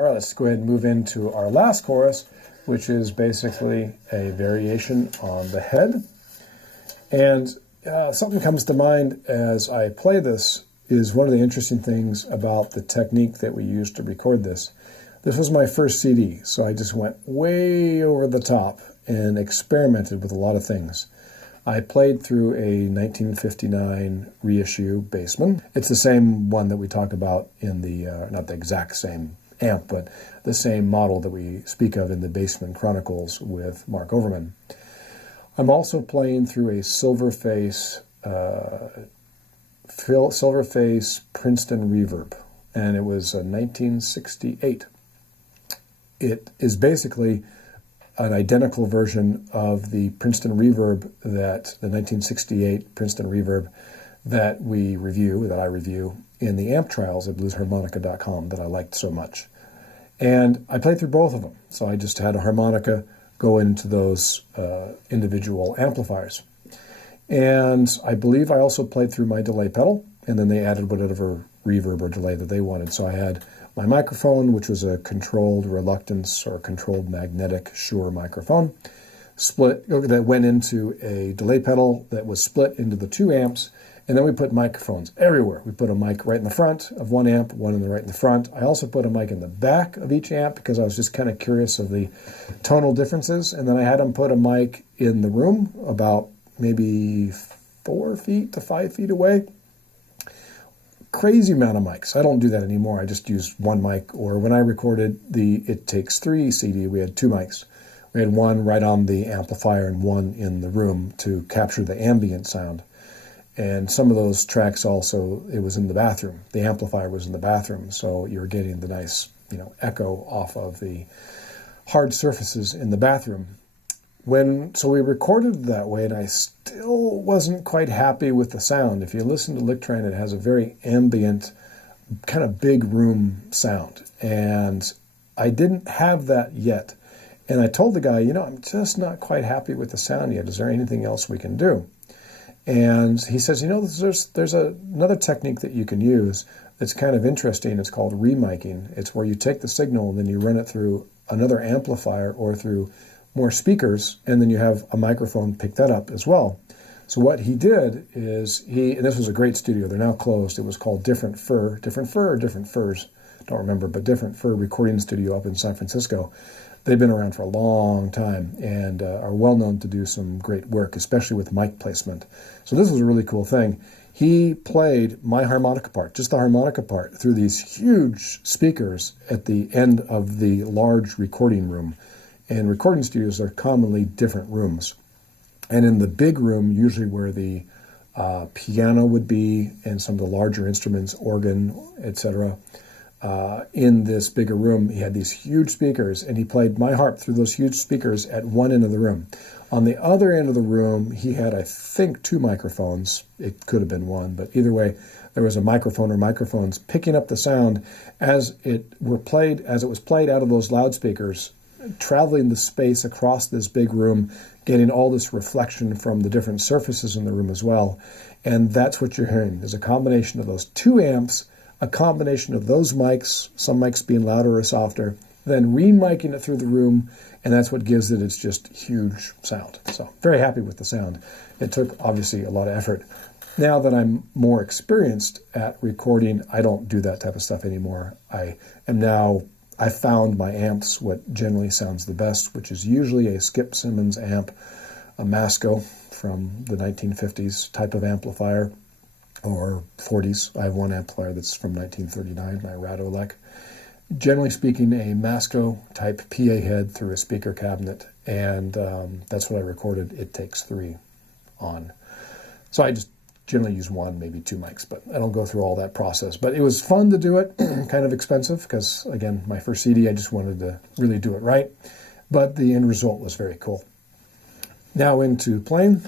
All right, let's go ahead and move into our last chorus, which is basically a variation on the head. And something comes to mind as I play this is one of the interesting things about the technique that we used to record this. This was my first CD, so I just went way over the top and experimented with a lot of things. I played through a 1959 reissue Bassman. It's the same one that we talked about in the, not the exact same amp, but the same model that we speak of in the Bassman Chronicles with Mark Overman. I'm also playing through a Silverface Princeton Reverb, and it was a 1968. It is basically an identical version of the Princeton Reverb the 1968 Princeton Reverb that I review in the amp trials at bluesharmonica.com that I liked so much. And I played through both of them. So I just had a harmonica go into those individual amplifiers. And I believe I also played through my delay pedal, and then they added whatever reverb or delay that they wanted. So I had my microphone, which was a controlled reluctance or controlled magnetic Shure microphone, that went into a delay pedal that was split into the two amps, and then we put microphones everywhere. We put a mic right in the front of one amp, one in the right in the front. I also put a mic in the back of each amp because I was just kind of curious of the tonal differences, and then I had them put a mic in the room about maybe 4 feet to 5 feet away. Crazy amount of mics. I don't do that anymore. I just use one mic, or when I recorded the It Takes Three CD, we had two mics. We had one right on the amplifier and one in the room to capture the ambient sound. And some of those tracks also, it was in the bathroom. The amplifier was in the bathroom, so you were getting the nice, echo off of the hard surfaces in the bathroom. So we recorded it that way, and I still wasn't quite happy with the sound. If you listen to Licktran, it has a very ambient, kind of big room sound. And I didn't have that yet. And I told the guy, I'm just not quite happy with the sound yet. Is there anything else we can do? And he says, there's another technique that you can use that's kind of interesting. It's called remiking. It's where you take the signal and then you run it through another amplifier or through more speakers, and then you have a microphone pick that up as well. So what he did is and this was a great studio. They're now closed. It was called Different Furs, don't remember, but Different Fur Recording Studio up in San Francisco. They've been around for a long time and are well known to do some great work, especially with mic placement. So this was a really cool thing. He played my harmonica part, just the harmonica part, through these huge speakers at the end of the large recording room. And recording studios are commonly different rooms. And in the big room, usually where the piano would be and some of the larger instruments, organ, etc., in this bigger room, he had these huge speakers, and he played my harp through those huge speakers at one end of the room. On the other end of the room, he had, I think, two microphones. It could have been one, but either way, there was a microphone or microphones picking up the sound as it was played out of those loudspeakers, traveling the space across this big room, getting all this reflection from the different surfaces in the room as well. And that's what you're hearing. There's a combination of those two amps, a combination of those mics, some mics being louder or softer, then remiking it through the room, and that's what gives it its just huge sound. So very happy with the sound. It took, obviously, a lot of effort. Now that I'm more experienced at recording, I don't do that type of stuff anymore. I found my amps what generally sounds the best, which is usually a Skip Simmons amp, a Masco from the 1950s type of amplifier, or 40s. I have one amplifier that's from 1939, my Radolec. Generally speaking, a Masco type PA head through a speaker cabinet, and that's what I recorded It Takes Three on. So I just generally use one, maybe two mics, but I don't go through all that process. But it was fun to do it, kind of expensive, because, again, my first CD, I just wanted to really do it right. But the end result was very cool. Now into playing.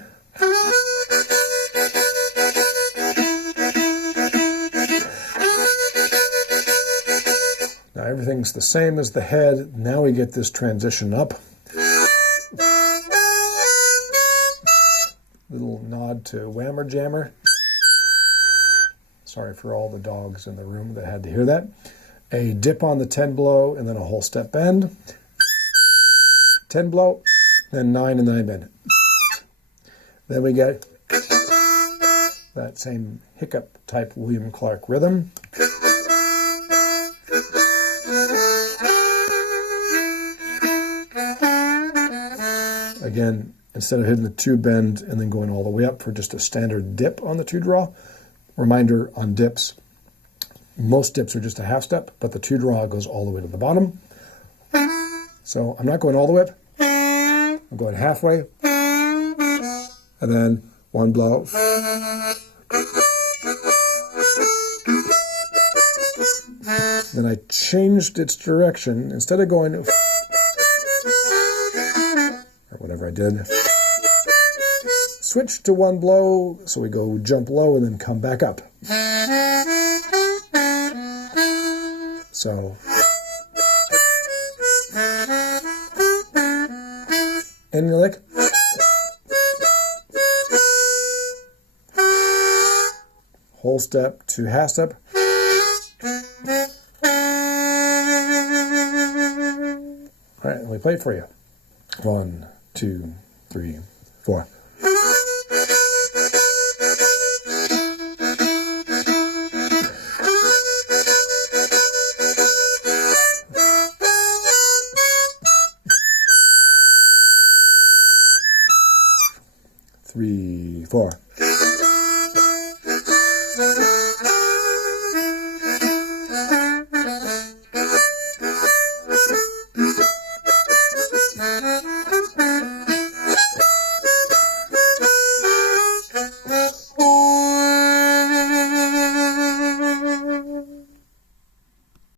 Now everything's the same as the head. Now we get this transition up. Little nod to Whammer Jammer. Sorry for all the dogs in the room that had to hear that. a dip on the 10 blow, and then a whole step bend. 10 blow, then 9 and 9 bend. Then we get that same hiccup type William Clark rhythm. Again, instead of hitting the 2 bend and then going all the way up for just a standard dip on the 2 draw, reminder on dips, most dips are just a half step, but the 2 draw goes all the way to the bottom. So I'm not going all the way up. I'm going halfway, and then 1 blow. Then I changed its direction. Instead of going, or whatever I did, switch to 1 blow, so we go jump low and then come back up. So, and you're like, whole step to half step. All right, let me play it for you. 1, 2, 3, 4.